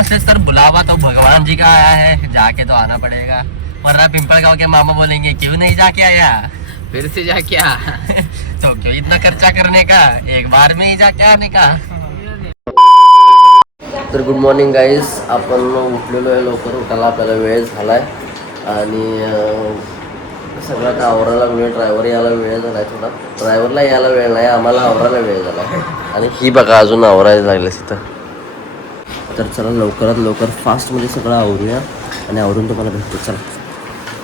नसलेस तर बुलावा तो भगवान जी का आया है, जाके तो आना पड़ेगा, वरना पिंपलगांव के मामा बोलेंगे क्यों नहीं जाके आया, फिर से जा क्या तो क्यों इतना खर्चा करने का, एक बार में ही जाके आने का. तर गुड मॉर्निंग गाईज. आपण उठलेलो आहे, लवकर उठायला आपल्याला वेळ झाला आहे आणि सगळं आता आवरायला वेळ, ड्रायव्हर यायला वेळ झाला आहे थोडा. ड्रायव्हरला यायला वेळ नाही, आम्हाला आवरायला वेळ झाला आहे. आणि ही बघा अजून आवरायला लागलं तिथं. तर चला लवकरात लवकर फास्टमध्ये सगळं आवरूया आणि आवरून तुम्हाला भेटतो. चला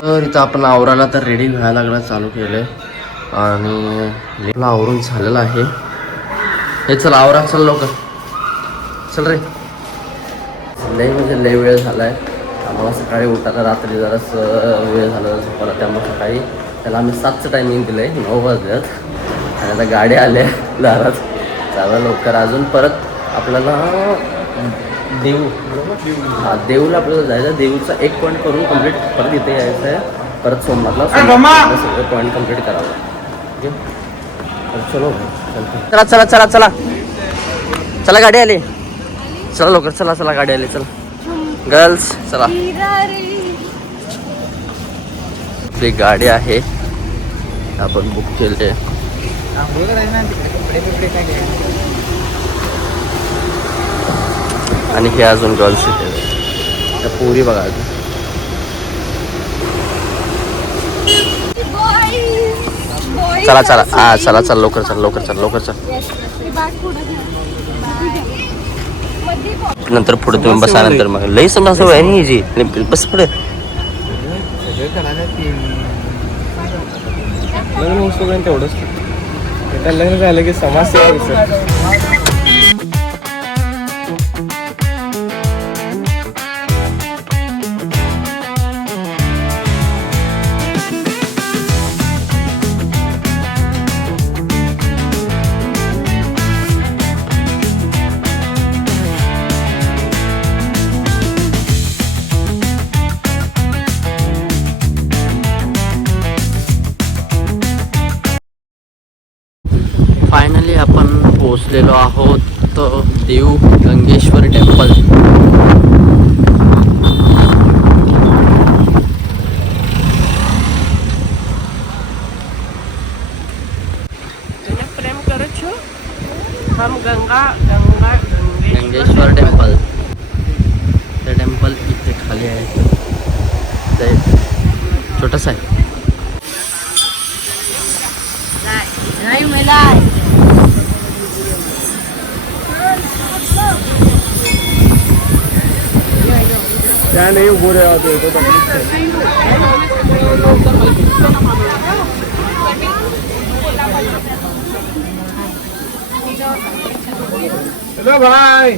तर इथं आपण आवरायला तर रेडी व्हायला लागला चालू केलं आहे आणि आपलं आवरून झालेलं आहे. हे चला आवरा, चल लवकर चल रे. लय म्हणजे लय वेळ झाला आहे आम्हाला. सकाळी उठायला रात्री जरास वेळ झाला झोपायला, त्यामुळे सकाळी त्याला आम्ही 7चं टायमिंग दिलं आहे, 9 वाजल्यात आणि आता गाड्या आल्या दारात. चला लवकर. अजून परत आपल्याला देऊला आपल्याला जायचं. देऊचा एक पॉईंट करून कंप्लीट परत इथे यायचं आहे. परत सोमवारला सगळे पॉईंट कंप्लीट करावं. ठीक आहे तर चलो चला चला चला चला चला गाडी आली. चला लवकर, चला चला गाडी आली. चला गर्ल्स चला. आपली गाडी आहे, आपण बुक केले आणि हे अजून गर्ल्स इथे त्या पोरी बघा. चला चला चला चला लवकर चल लवकर चल लवकर चल. नंतर पुढे तुम्ही बसा. नंतर मग लई समजा असं आहे नाही जी बस पुढे. लग्न होतं तेवढंच, लग्न झालं की समाजसेवा. फायनली आपण पोहोचलेलो आहोत देव गंगेश्वर टेम्पल. प्रेम करो छो हम गंगा गंगा गंगेश्वर टेम्पल. ते टेम्पल इथे खाली आहे, ते छोटंसं आहे. क्या नहीं बोल रहे होते तो चलो भाई,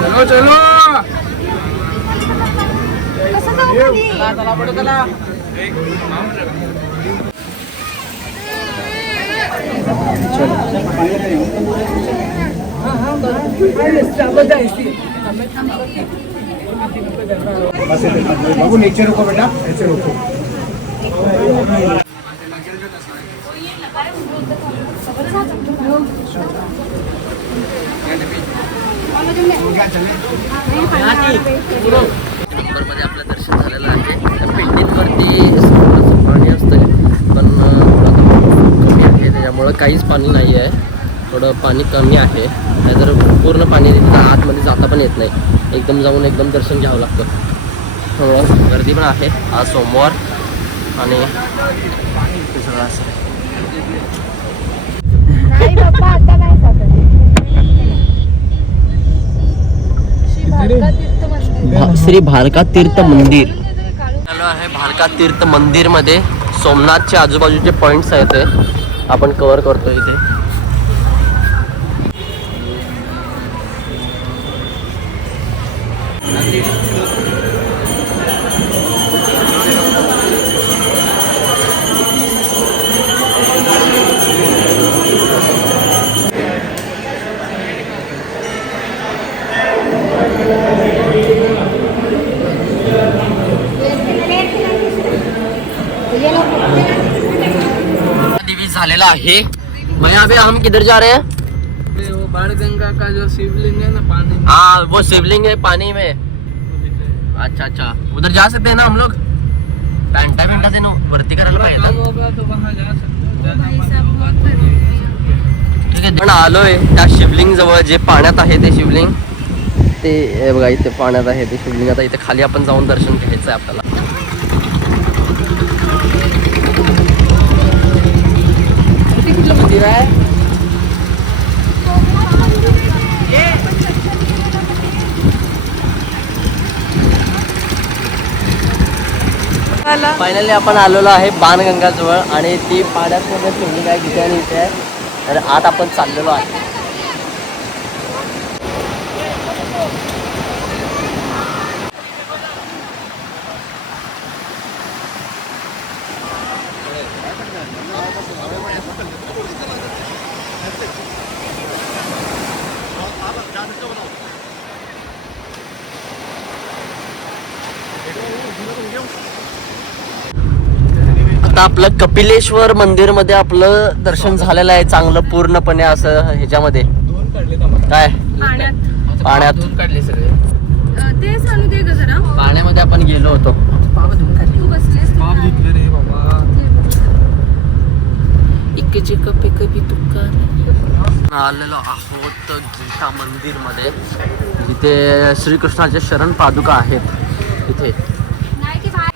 चलो चलो चला पड़ो चला. बाबू नीचे रुको बेटा, ऐसे रुको. नंबरमध्ये आपलं दर्शन झालेलं आहे. पिंडींवरती पाणी असतं पण कमी आहे, त्याच्यामुळं काहीच पाणी नाही आहे. थोडं पाणी कमी आहे, नाहीतर पूर्ण पाणी आतमध्ये जाता पण येत नाही. एकदम जाऊन एकदम दर्शन घ्यावं लागतं. थोडं गर्दी पण आहे आज सोमवार आणि सगळं असं. श्री भारका तीर्थ मंदिर चालू आहे. भारका तीर्थ मंदिर मध्ये सोमनाथचे आजूबाजूचे पॉइंट्स आहेत ते आपण कव्हर करतो इथे. झालेला आहे. भैया अभी हम किधर जा रहे हैं? बाणगंगा का जो शिवलिंग है ना पानी में, हाँ वो शिवलिंग है पानी में। अच्छा अच्छा, उधर जा सकते हैं ना हम लोग? पैंटा पैंटा से वरती करायला पाहिजे कम ना? होगा तो वहाँ जा सकते हैं। भाई साहब बहुत गर्मी ठीक आहे, पण आलोय त्या शिवलिंग जवळ जे पाण्यात आहे ते शिवलिंग, ते हे बघा इथे पाण्यात आहे ते शिवलिंग. आता इथे खाली आपण जाऊन दर्शन घ्यायचं आहे आपल्याला. किती कुठलं मंदिर आहे? फायनली आपण आलेलो आहे बाणगंगा जवळ आणि ती पाण्यात शिवलिंग आहे तिथे आणि इथे आहे. तर आत आपण चाललेलो आहे. आता आपलं कपिलेश्वर मंदिर मध्ये आपलं दर्शन झालेलं आहे चांगलं पूर्णपणे असं ह्याच्यामध्ये काय पाण्यात पाण्यात दूध काढले सगळे. ते सांगू दे ग जरा. पाण्यामध्ये आपण गेलो होतो. तू बसलेस पाप धुतले रे बाबा. इकडचे कपे कधी दुकान आलेलो आहोत गीता मंदिर मध्ये, जिथे श्रीकृष्णाचे शरण पादुका आहेत. तिथे नाही की बाहेर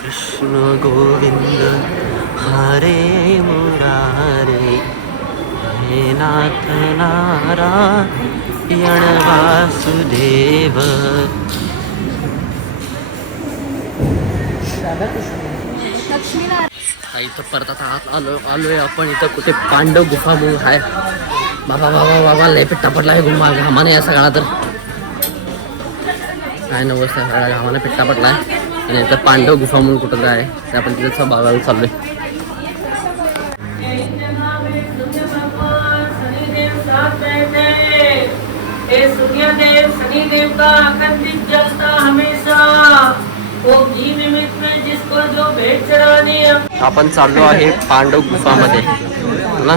कृष्ण गोविंद हरे मुरारे हे नाथ नारायण वासुदेव. इथं परत आता आत आलोय आपण. इथं कुठे पांडव गुफा म्हणून आहे. बाबा बाबा बाबा लय पिट्टा पडला आहे गुमा घामाने या सगळा. तर काय नवं सगळ्या घामाने पिट्टा पडलाय. आणि इथं पांडव गुफा म्हणून कुठं आहे ते आपण तिथं बघायला चाललोय. सूर्यदेव शनिदेव का आकर्षित जलता हमेशा, वो घी निमित्त में जिसको जो भेंट चढ़ानी है. आपण चाललो आहे पांडव गुफामध्ये ना.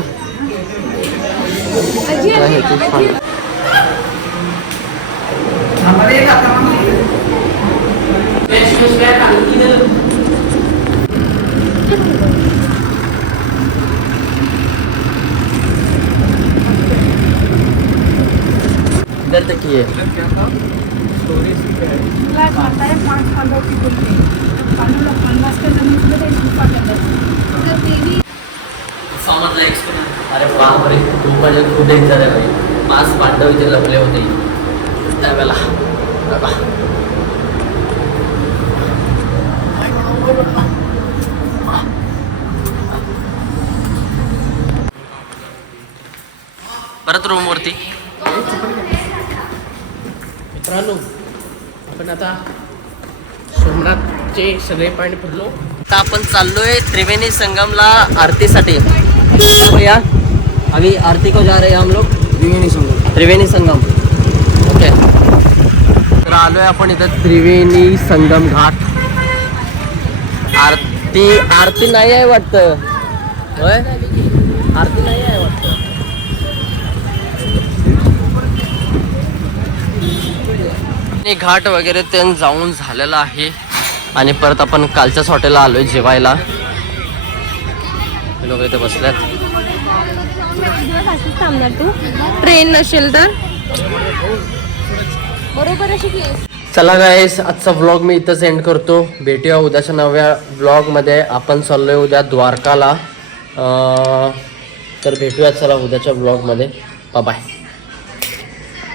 इधर देखिए गुफामधला एक्सपिरियन्स अरे बापरे खूप म्हणजे खूप डेंजर आहे भाई. 5 पांडव इथे लपले होते त्यावेळेला. परत रूम वरती. मित्रांनो आपण आता सोमनाथचे सगळे पाणी फिरलो. आता आपण चाललोय त्रिवेणी संगमला आरतीसाठी. भैया अभी आरती को जा रहे हैं हम लोग. त्रिवेणी संगम ओके. तर आलोय आपण इथं त्रिवेणी संगम घाट. आरती नाही आहे वाटतं. होय आरती नाही आहे वाटतं. घाट वगैरे ते जाऊन झालेलं आहे. आणि परत आपण कालच्याच हॉटेलला आलोय जेवायला. लोक इथे बसल्यात. थांबणार तू ट्रेन नसेल तर बरोबर अशी. चला गाईस आजचा व्लॉग मी इथंच एंड करतो. भेटूया उद्याच्या नव्या व्लॉगमध्ये. आपण चाललोय उद्या द्वारकाला. तर भेटूया चला उद्याच्या व्लॉगमध्ये. बाय.